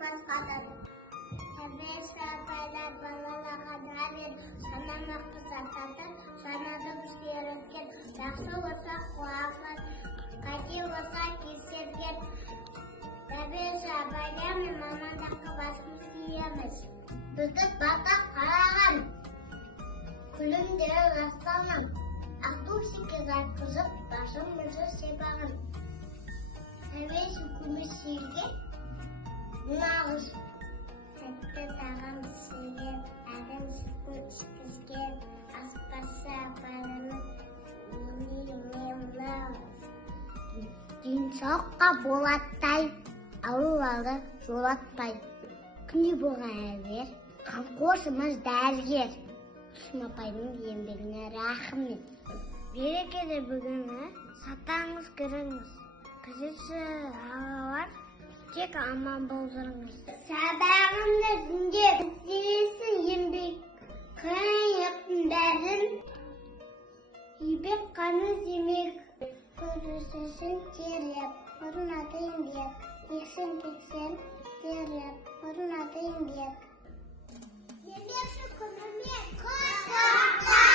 басқарады. Тәбе-сапайлар балаларға дәрет, сананы қызартады, жаңа дыбыс үйреткен. Жақсы болса қуанған, қате болса кесірген. Тәбе-сапайлар мен мамандарға басымыз иеміз. Бізді бата қараған, күлімдері расталған. Автобуске жатқызып, басымызды сипаған. Тәбесі күміс елге нағыз. Тәтті тағам пісірген, әдім сүтін ішкізген, аспасы апарының енеме нағыз. Денсаулыққа болаттай, ауруларды жолатпай. Күнде болған әзер, қамқоршымыз дәрігер. Тұсмапайдың еңбегіне рахмет. Берекелі бүгіні сатаңыз кіріңіз. Қызысы ағалар, тек аман болдырыңыз. Сабағымды зіндеп, іздересін еңбек. Қайықтың бәрін, ебек қаны демек. Көрісісін тереп, орнады еңбек. Ексен-кексен тереп, орнады еңбек. Еңбекші күніме құттықтап!